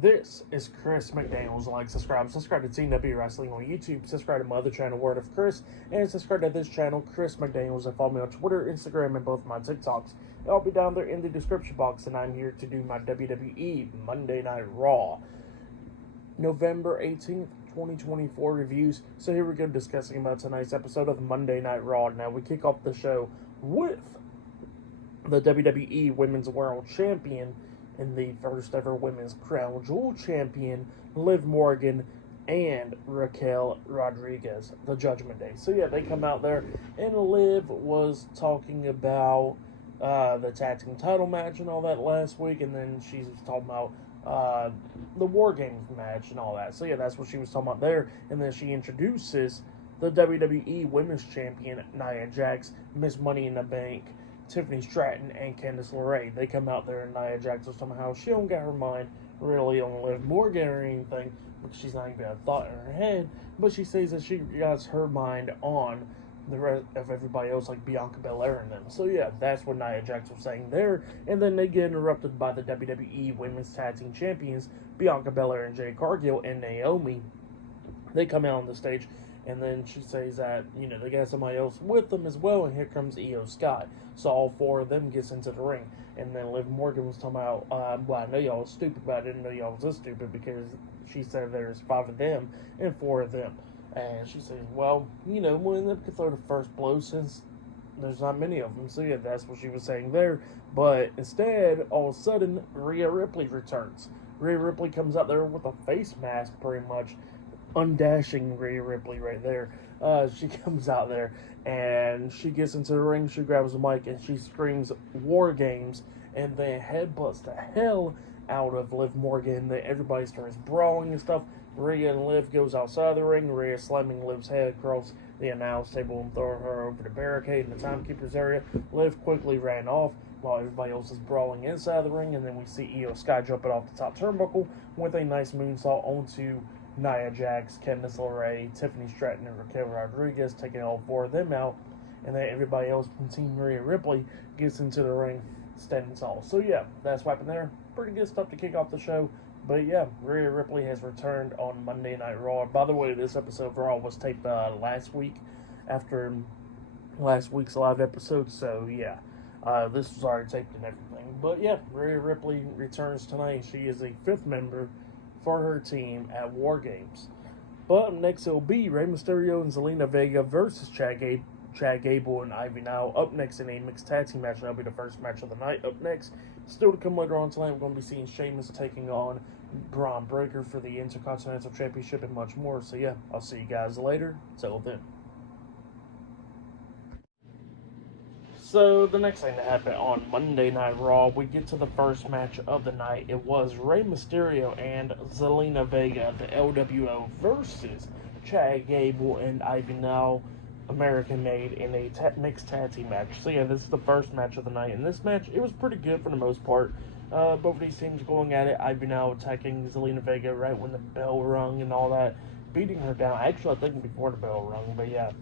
This is Chris McDaniels. Like, subscribe to TW Wrestling on YouTube, subscribe to my other channel, Word of Chris, and subscribe to this channel, Chris McDaniels, and follow me on Twitter, Instagram, and both my TikToks. I'll be down there in the description box, and I'm here to do my WWE Monday Night Raw, November 18th, 2024 reviews. So here we go, discussing about tonight's episode of Monday Night Raw. Now, we kick off the show with the WWE Women's World Champion and the first ever Women's Crown Jewel Champion, Liv Morgan, and Raquel Rodriguez, the Judgment Day. So yeah, they come out there, and Liv was talking about the tag team title match and all that last week, and then she was talking about the War Games match and all that. So yeah, that's what she was talking about there, and then she introduces the WWE Women's Champion, Nia Jax, Miss Money in the Bank, Tiffany Stratton, and Candice LeRae. They come out there, and Nia Jax was somehow she don't got her mind really on Liv Morgan or anything, but she's not even a thought in her head. But she says that she got her mind on the rest of everybody else, like Bianca Belair and them. So yeah, that's what Nia Jax was saying there. And then they get interrupted by the WWE Women's Tag Team Champions, Bianca Belair and Jade Cargill and Naomi. They come out on the stage, and then she says that, they got somebody else with them as well, and here comes Io Sky. So all four of them gets into the ring. And then Liv Morgan was talking about, well, I know y'all was stupid, but I didn't know y'all was this stupid, because she said there's 5 of them and 4 of them. And she says, well, one of them could throw the first blow since there's not many of them. So yeah, that's what she was saying there. But instead, all of a sudden, Rhea Ripley returns. Rhea Ripley comes out there with a face mask, pretty much, undashing Rhea Ripley right there. She comes out there, and she gets into the ring, she grabs the mic, and she screams War Games, and then headbutts the hell out of Liv Morgan. Then everybody starts brawling and stuff. Rhea and Liv goes outside the ring, Rhea slamming Liv's head across the announce table and throwing her over the barricade in the timekeeper's area. Liv quickly ran off while everybody else is brawling inside the ring, and then we see Io Sky jumping off the top turnbuckle with a nice moonsault onto Nia Jax, Candice LeRae, Tiffany Stratton, and Raquel Rodriguez, taking all 4 of them out. And then everybody else from Team Rhea Ripley gets into the ring standing tall. So yeah, that's what happened there. Pretty good stuff to kick off the show. But yeah, Rhea Ripley has returned on Monday Night Raw. By the way, this episode of Raw was taped last week after last week's live episode. So yeah, this was already taped and everything. But yeah, Rhea Ripley returns tonight. She is a 5th member for her team at War Games. But next it'll be Rey Mysterio and Zelina Vega versus Chad Gable and Ivy Nile. Up next in a mixed tag team match. That'll be the first match of the night. Up next, still to come later on tonight, we're going to be seeing Sheamus taking on Braun Breaker for the Intercontinental Championship and much more. So yeah, I'll see you guys later. Till then. So, the next thing that happened on Monday Night Raw, we get to the first match of the night. It was Rey Mysterio and Zelina Vega, the LWO, versus Chad Gable and Ivy Nile, American Made, in a mixed tag team match. So yeah, this is the first match of the night. In this match, it was pretty good for the most part. Both of these teams going at it. Ivy Nile attacking Zelina Vega right when the bell rung and all that, beating her down. Actually, I think before the bell rung, but yeah.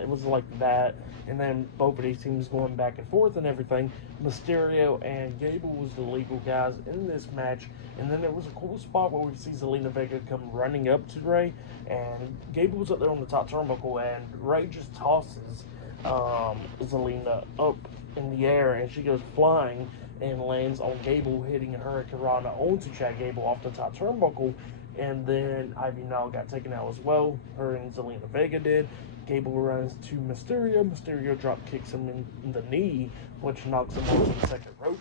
It was like that, and then both of these teams going back and forth and everything. Mysterio and Gable was the legal guys in this match, and then there was a cool spot where we see Zelina Vega come running up to Rey, and Gable was up there on the top turnbuckle, and Rey just tosses Zelina up in the air, and she goes flying and lands on Gable, hitting a Hurricane Rana onto Chad Gable off the top turnbuckle. And then Ivy Nile got taken out as well. Her and Zelina Vega did. Gable runs to Mysterio. Mysterio drop kicks him in the knee, which knocks him onto the second rope.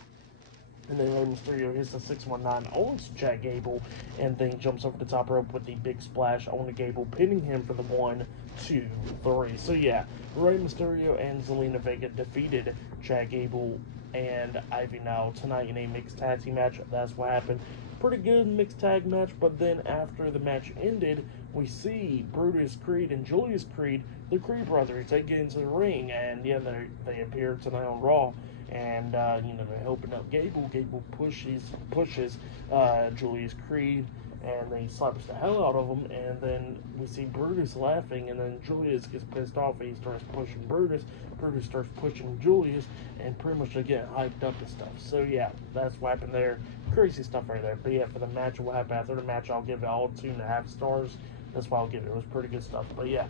And then Rey Mysterio hits the 619 onto Chad Gable, and then jumps over the top rope with the big splash onto Gable, pinning him for the 1, 2, 3. So yeah, Rey Mysterio and Zelina Vega defeated Chad Gable and Ivy Nile tonight in a mixed tag team match. That's what happened. Pretty good mixed tag match, but then after the match ended, we see Brutus Creed and Julius Creed, the Creed brothers, they get into the ring, and yeah, they appear tonight on Raw, and they're helping out Gable. Gable pushes Julius Creed, and then he slaps the hell out of him, and then we see Brutus laughing, and then Julius gets pissed off, and he starts pushing Brutus. Brutus starts pushing Julius, and pretty much they get hyped up and stuff. So yeah, that's what happened there. Crazy stuff right there. But yeah, for the match, what happened after the match, I'll give it all 2.5 stars. That's why I'll give it. It was pretty good stuff. But yeah.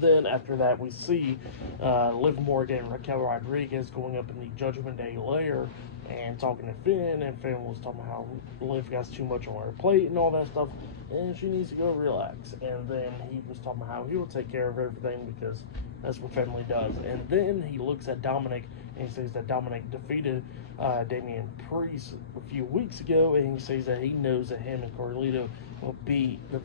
Then after that, we see Liv Morgan and Raquel Rodriguez going up in the Judgment Day lair and talking to Finn, and Finn was talking about how Liv got too much on her plate and all that stuff, and she needs to go relax. And then he was talking about how he will take care of everything because that's what family does. And then he looks at Dominic and he says that Dominic defeated Damian Priest a few weeks ago, and he says that he knows that him and Carlito will beat the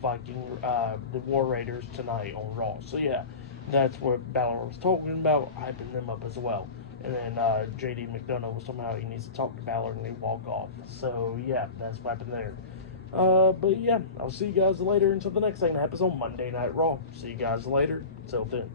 the War Raiders tonight on Raw. So yeah, that's what Balor was talking about, hyping them up as well. And then JD McDonough was talking about he needs to talk to Balor and they walk off. So yeah, that's what happened there. But yeah, I'll see you guys later until the next thing that happens on Monday Night Raw. See you guys later. Till then.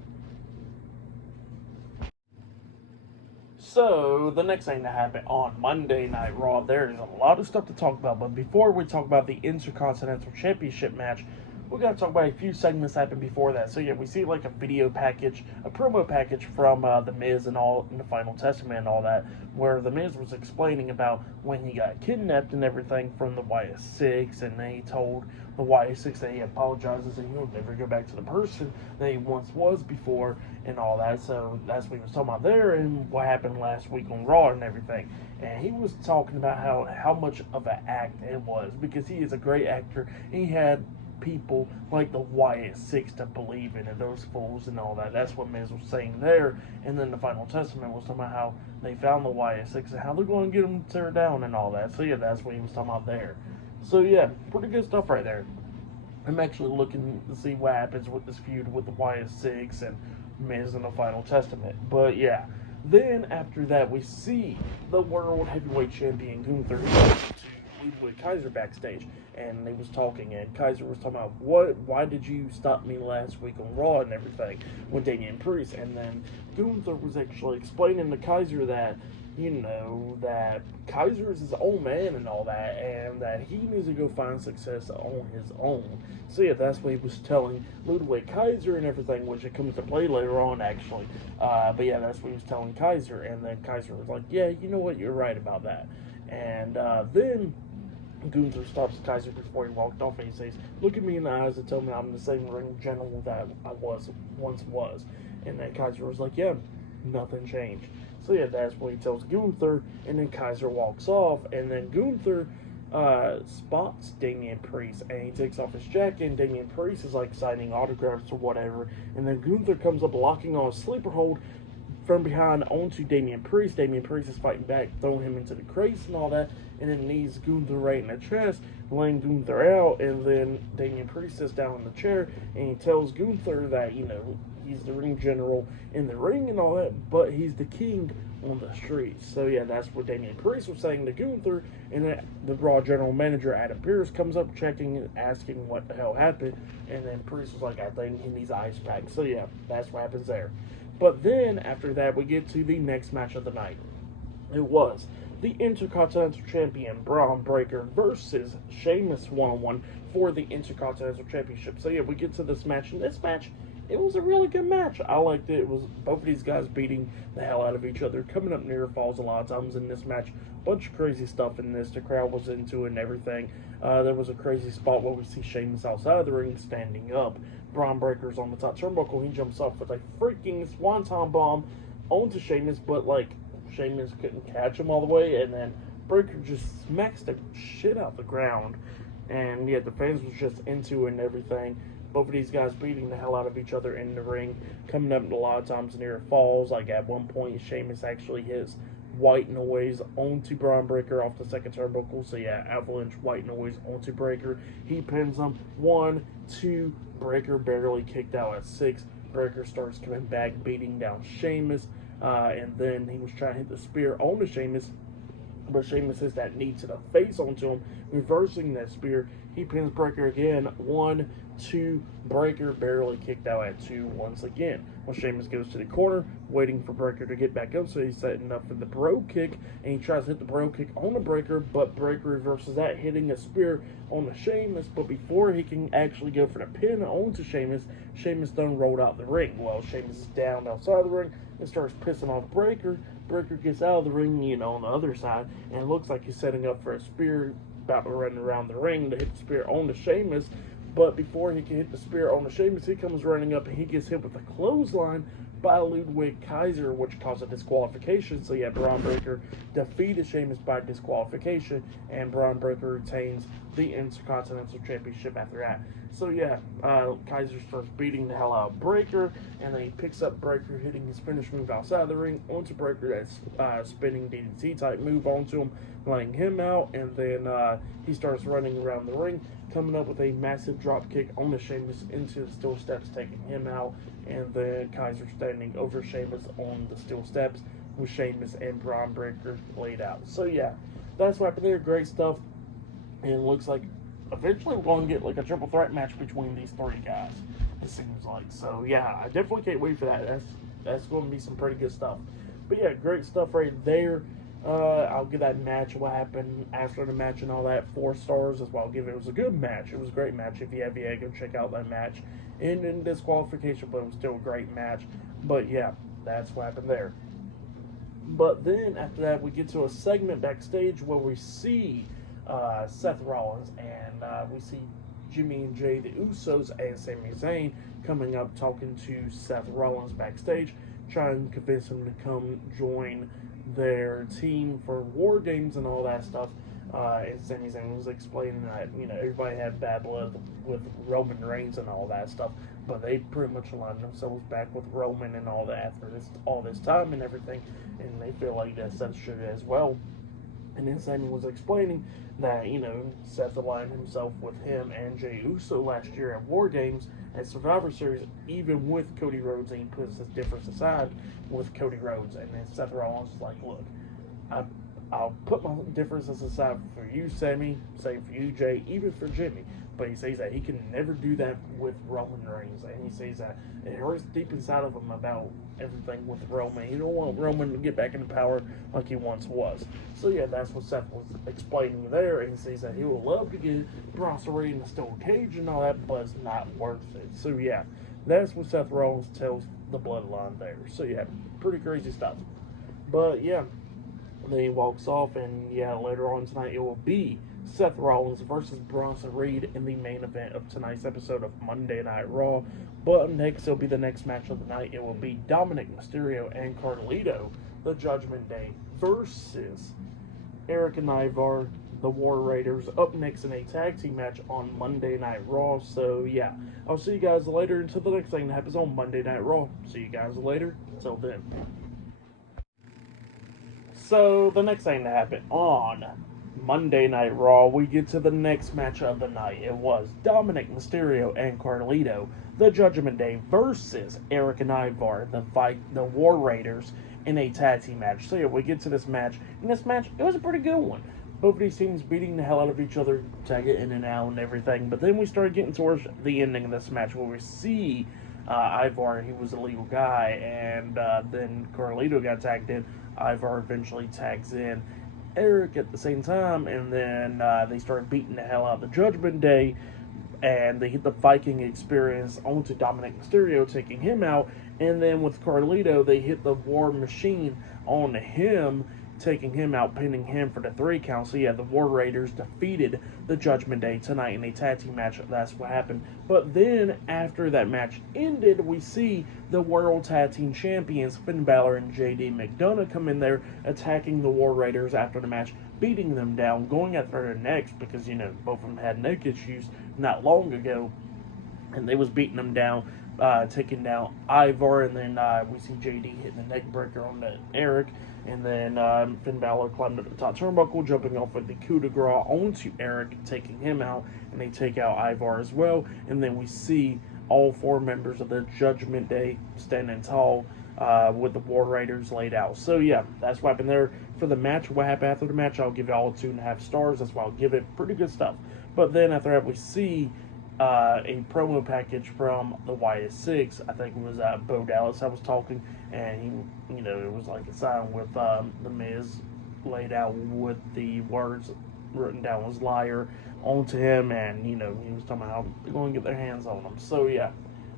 So, the next thing that happened on Monday Night Raw, there is a lot of stuff to talk about. But before we talk about the Intercontinental Championship match, we got to talk about a few segments that happened before that. So, yeah, we see like a video package, a promo package from The Miz and all in the Final Testament and all that, where The Miz was explaining about when he got kidnapped and everything from the YS6, and then he told the YS6 that he apologizes and he'll never go back to the person that he once was before and all that. So that's what he was talking about there and what happened last week on Raw and everything. And he was talking about how much of an act it was, because he is a great actor. He had people like the YS6 to believe in it, those fools and all that. That's what Miz was saying there. And then the Final Testament was talking about how they found the YS6 and how they're going to get them to tear down and all that. So yeah, that's what he was talking about there. So yeah, pretty good stuff right there. I'm actually looking to see what happens with this feud with the YS6 and Miz and the Final Testament. But yeah, then after that we see the World Heavyweight Champion Gunther with Kaiser backstage, and they was talking, and Kaiser was talking about why did you stop me last week on Raw and everything with Damian Priest. And then Gunther was actually explaining to Kaiser that, you know, that Kaiser is his own man and all that, and that he needs to go find success on his own. So yeah, that's what he was telling Ludwig Kaiser and everything, which it comes to play later on actually. But yeah, that's what he was telling Kaiser, and then Kaiser was like, yeah, you know what, you're right about that. And then Gunther stops Kaiser before he walked off, and he says, look at me in the eyes and tell me I'm the same ring general that I once was. And then Kaiser was like, yeah, nothing changed. So yeah, that's what he tells Gunther, and then Kaiser walks off, and then Gunther spots Damian Priest, and he takes off his jacket, and Damian Priest is like signing autographs or whatever, and then Gunther comes up locking on a sleeper hold from behind onto Damian Priest. Damian Priest is fighting back, throwing him into the crates and all that, and then knees Gunther right in the chest, laying Gunther out, and then Damian Priest sits down in the chair, and he tells Gunther that, you know, he's the ring general in the ring and all that, but he's the king on the streets. So yeah, that's what Damian Priest was saying to Gunther, and then the Raw general manager Adam Pearce comes up checking and asking what the hell happened, and then Priest was like, I think he needs ice pack. So yeah, that's what happens there. But then after that, we get to the next match of the night. It was the Intercontinental Champion Braun Breaker versus Sheamus one-on-one for the Intercontinental Championship. So yeah, we get to this match, and this match, it was a really good match. I liked it. It was both of these guys beating the hell out of each other, coming up near falls a lot of times in this match. Bunch of crazy stuff in this. The crowd was into it and everything. There was a crazy spot where we see Sheamus outside of the ring standing up. Braun Breaker's on the top turnbuckle. He jumps off with a freaking swanton bomb onto Sheamus, but like Sheamus couldn't catch him all the way, and then Breaker just smacks the shit out the ground. And yeah, the fans was just into it and everything. Both of these guys beating the hell out of each other in the ring, coming up a lot of times near falls. Like at one point, Sheamus actually hits white noise onto Braun Breaker off the second turnbuckle. So yeah, avalanche white noise onto Breaker. He pins him. 1, 2. Breaker barely kicked out at 6. Breaker starts coming back, beating down Sheamus. And then he was trying to hit the spear onto Sheamus. But Sheamus hits that knee to the face onto him, reversing that spear. He pins Breaker again. 1, 2, Breaker barely kicked out at 2 once again. Well, Sheamus goes to the corner, waiting for Breaker to get back up, so he's setting up for the bro kick, and he tries to hit the bro kick on the Breaker, but Breaker reverses that, hitting a spear on the Sheamus. But before he can actually go for the pin onto Sheamus, Sheamus done rolled out the ring. Well, Sheamus is down outside the ring and starts pissing off Breaker. Breaker gets out of the ring, on the other side, and it looks like he's setting up for a spear, about to run around the ring to hit the spear on the Sheamus. But before he can hit the spear on the Sheamus, he comes running up and he gets hit with a clothesline by Ludwig Kaiser, which caused a disqualification. So yeah, Braun Breaker defeated Sheamus by disqualification, and Braun Breaker retains the Intercontinental Championship after that. So yeah, Kaiser starts beating the hell out of Breaker, and then he picks up Breaker, hitting his finish move outside the ring onto Breaker. That's spinning DDT type move onto him, laying him out, and then he starts running around the ring, coming up with a massive drop kick on the Sheamus into the steel steps, taking him out, and then Kaiser standing over Sheamus on the steel steps with Sheamus and Braun Breaker laid out. So yeah, that's what happened there. Great stuff, and it looks like eventually we're going to get like a triple threat match between these 3 guys, it seems like. So yeah, I definitely can't wait for that. That's going to be some pretty good stuff. But yeah, great stuff right there. I'll give that match, what happened after the match and all that, 4 stars as well. I'll give it. It was a good match. It was a great match. If you have the egg, go check out that match. In disqualification, but it was still a great match. But yeah, that's what happened there. But then after that, we get to a segment backstage where we see Seth Rollins, and we see Jimmy and Jay, the Usos, and Sami Zayn coming up talking to Seth Rollins backstage, trying to convince him to come join their team for War Games and all that stuff. And Sami Zayn was explaining that, everybody had bad blood with Roman Reigns and all that stuff, but they pretty much aligned themselves back with Roman and all that after all this time and everything, and they feel like that Seth should as well. And then Sami was explaining that, Seth aligned himself with him and Jey Uso last year at War Games at Survivor Series, even with Cody Rhodes, and he puts his difference aside with Cody Rhodes. And then Seth Rollins was like, look, I'll put my differences aside for you, Sami, same for you, Jay, even for Jimmy. But he says that he can never do that with Roman Reigns. And he says that it hurts deep inside of him about everything with Roman. He don't want Roman to get back into power like he once was. So yeah, that's what Seth was explaining there. And he says that he would love to get Bronson in the steel cage and all that, but it's not worth it. So yeah, that's what Seth Rollins tells the bloodline there. So yeah, pretty crazy stuff. But yeah, then he walks off, and yeah, later on tonight it will be Seth Rollins versus Bronson Reed in the main event of tonight's episode of Monday Night Raw. But next, it'll be the next match of the night. It will be Dominic Mysterio and Carlito, the Judgment Day, versus Eric and Ivar, the War Raiders, up next in a tag team match on Monday Night Raw. So yeah, I'll see you guys later until the next thing that happens on Monday Night Raw. See you guys later. Until then. So the next thing that happened on Monday Night Raw, we get to the next match of the night. It was Dominic Mysterio and Carlito, the Judgment Day, versus Eric and Ivar, the War Raiders, in a tag team match. So yeah, we get to this match. In this match, it was a pretty good one. Both of these teams beating the hell out of each other, tag it in and out and everything. But then we started getting towards the ending of this match, where we see Ivar, he was a legal guy, and then Carlito got tagged in. Ivar eventually tags in Eric at the same time, and then they started beating the hell out of the Judgment Day, and they hit the Viking Experience onto Dominic Mysterio, taking him out, and then with Carlito, they hit the War Machine on him, taking him out, pinning him for the 3 count. So yeah, the War Raiders defeated the Judgment Day tonight in a tag team match. That's what happened. But then, after that match ended, we see the World Tag Team Champions, Finn Balor and JD McDonough, come in there, attacking the War Raiders after the match, beating them down, going after their necks, because, both of them had neck issues not long ago, and they was beating them down, taking down Ivar, and then we see JD hitting the neck breaker on the Eric, and then Finn Balor climbed up the top turnbuckle, jumping off with the coup de grace onto Eric, taking him out, and they take out Ivar as well. And then we see all 4 members of the Judgment Day standing tall with the War Raiders laid out. So yeah, that's what happened there. for the match, what happened after the match, I'll give it all 2.5 stars. That's why I'll give it pretty good stuff. But then after that, we see a promo package from the YS6. I think it was Bo Dallas I was talking, and he, it was like a sign with the Miz laid out with the words written down as liar onto him, and he was talking about how they're going to get their hands on him. So yeah,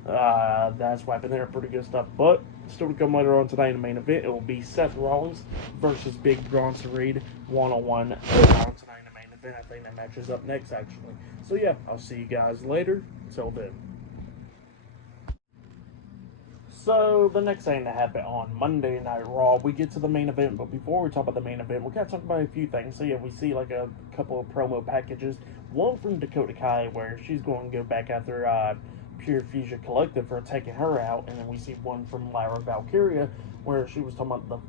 that's what happened there. Pretty good stuff. But still to come later on tonight in the main event, it will be Seth Rollins versus Big Bronson Reed one-on-one tonight in the main event. I think that match is up next, actually. So yeah, I'll see you guys later. Until then. So the next thing that happened on Monday Night Raw, we get to the main event. But before we talk about the main event, we gotta talk about a few things. So yeah, we see like a couple of promo packages. One from Dakota Kai, where she's going to go back after Pure Fusion Collective for taking her out, and then we see one from Lyra Valkyria where she was talking about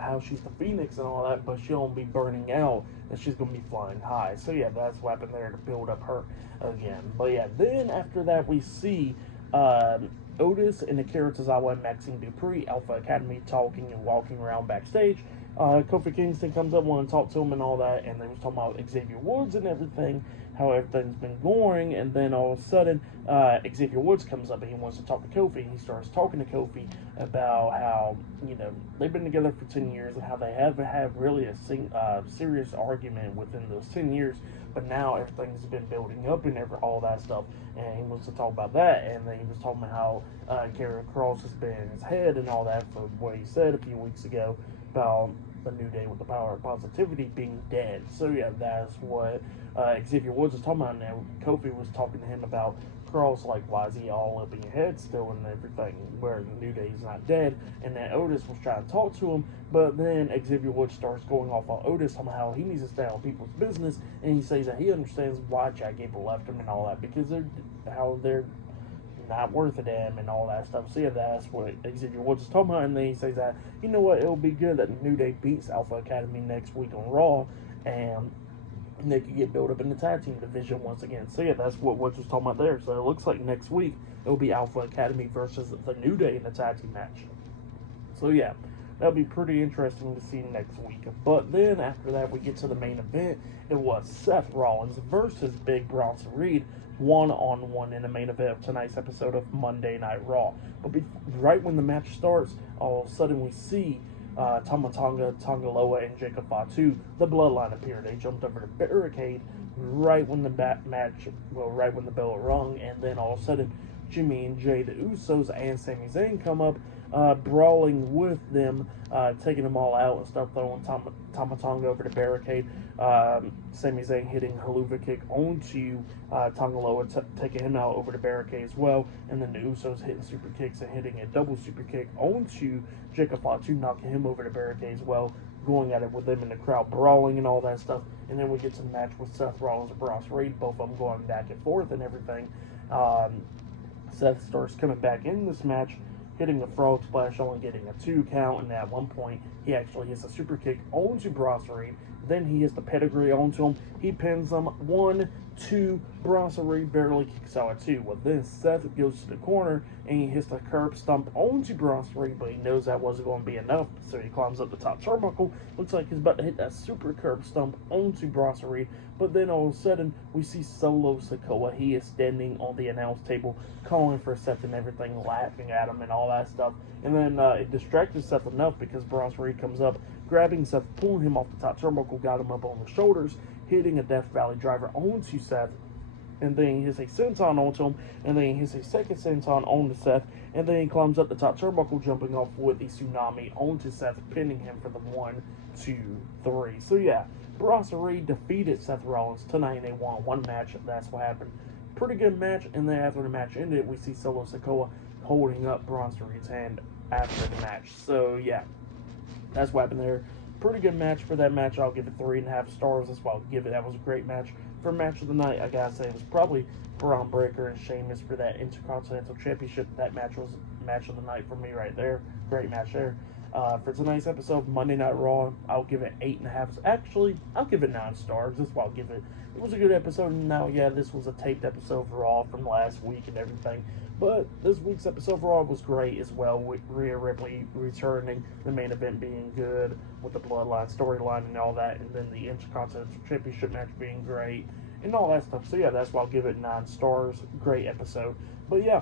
how she's the Phoenix and all that, but she'll only be burning out and she's going to be flying high. So yeah, that's what happened there to build up her again. But yeah, then after that we see Otis and Akira Tozawa and Maxine Dupree, Alpha Academy, talking and walking around backstage. Kofi Kingston comes up, wanting to talk to him and all that, and they was talking about Xavier Woods and everything, how everything's been going, and then all of a sudden, Xavier Woods comes up and he wants to talk to Kofi, and he starts talking to Kofi about how, they've been together for 10 years, and how they haven't had really a serious argument within those 10 years, but now everything's been building up and all that stuff, and he wants to talk about that, and then he was talking about how Karrion Kross has been in his head and all that for what he said a few weeks ago about the New Day with the power of positivity being dead. So yeah, that's what Xavier Woods was talking about now. Kofi was talking to him about Kross, like, why is he all up in your head still and everything, where the New Day is not dead, and then Otis was trying to talk to him, but then Xavier Woods starts going off on Otis on how he needs to stay on people's business, and he says that he understands why Chad Gable left him and all that, because they're not worth a damn and all that stuff. So yeah, that's what Xavier Woods is talking about, and then he says that, it'll be good that New Day beats Alpha Academy next week on Raw, and they could get built up in the tag team division once again. So yeah, that's what Woods was talking about there. So it looks like next week it'll be Alpha Academy versus the New Day in the tag team match. So yeah, that'll be pretty interesting to see next week. But then after that, we get to the main event. It was Seth Rollins versus Big Bronson Reed, one-on-one in the main event of tonight's episode of Monday Night Raw. But right when the match starts, all of a sudden we see Tama Tonga, Tonga Loa, and Jacob Fatu, the Bloodline, appear. They jumped over the barricade right when the right when the bell rung, and then all of a sudden Jimmy and Jay, the Usos, and Sami Zayn come up, brawling with them, taking them all out and stuff, throwing Tama Tonga over the barricade, Sami Zayn hitting a haluva kick onto Tonga Loa, taking him out over the barricade as well, and then the Usos hitting super kicks and hitting a double super kick onto Jacob Fatu, knocking him over the barricade as well, going at it with them in the crowd, brawling and all that stuff. And then we get to the match with Seth Rollins and Bronson Reed, both of them going back and forth and everything. Seth starts coming back in this match, hitting a frog splash, only getting a 2 count, and at one point he actually hits a super kick onto Bronson Reed. Then he hits the pedigree onto him. He pins him 1, 2. Bronson Reed barely kicks out at 2. Well, then Seth goes to the corner and he hits the curb stomp onto Bronson Reed, but he knows that wasn't going to be enough, so he climbs up the top turnbuckle. Looks like he's about to hit that super curb stomp onto Bronson Reed, but then all of a sudden we see Solo Sikoa. He is standing on the announce table, calling for Seth and everything, laughing at him and all that stuff. And then it distracted Seth enough because Bronson Reed comes up, grabbing Seth, pulling him off the top turnbuckle, got him up on the shoulders, hitting a Death Valley driver onto Seth, and then he hits a senton onto him, and then he hits a second senton onto Seth, and then he climbs up the top turnbuckle, jumping off with the tsunami onto Seth, pinning him for the 1, 2, 3. So yeah, Bronson Reed defeated Seth Rollins tonight in a one-on-one match. That's what happened. Pretty good match, and then after the match ended, we see Solo Sikoa holding up Bronson Reed's hand after the match. So yeah, that's what happened there. Pretty good match for that match. I'll give it 3.5 stars. That's why I'll give it. That was a great match. For match of the night, I gotta say it was probably Braun Breaker and Sheamus for that Intercontinental Championship. That match was match of the night for me right there. Great match there. For tonight's episode of Monday Night Raw, I'll give it 8.5. Actually, I'll give it 9 stars. That's why I'll give it. It was a good episode. Now, yeah, this was a taped episode of Raw from last week and everything. But this week's episode of Raw was great as well, with Rhea Ripley returning, the main event being good, with the Bloodline storyline and all that, and then the Intercontinental Championship match being great, and all that stuff. So, yeah, that's why I'll give it 9 stars. Great episode. But, yeah.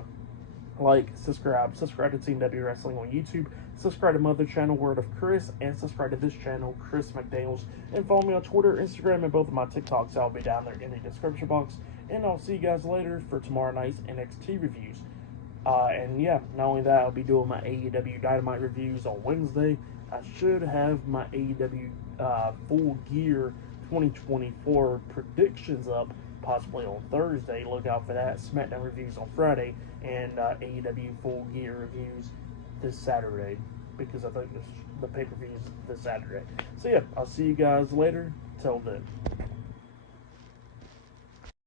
Like, subscribe to Team W Wrestling on YouTube, subscribe to my other channel, Word of Chris, and subscribe to this channel, Chris McDaniels, and follow me on Twitter, Instagram, and both of my TikToks. I'll be down there in the description box, and I'll see you guys later for tomorrow night's NXT reviews. And yeah, not only that, I'll be doing my AEW Dynamite reviews on Wednesday. I should have my AEW Full Gear 2024 predictions up possibly on Thursday. Look out for that. SmackDown reviews on Friday, and AEW Full Gear reviews this Saturday, because I think the pay-per-view is this Saturday. So yeah, I'll see you guys later. Till then.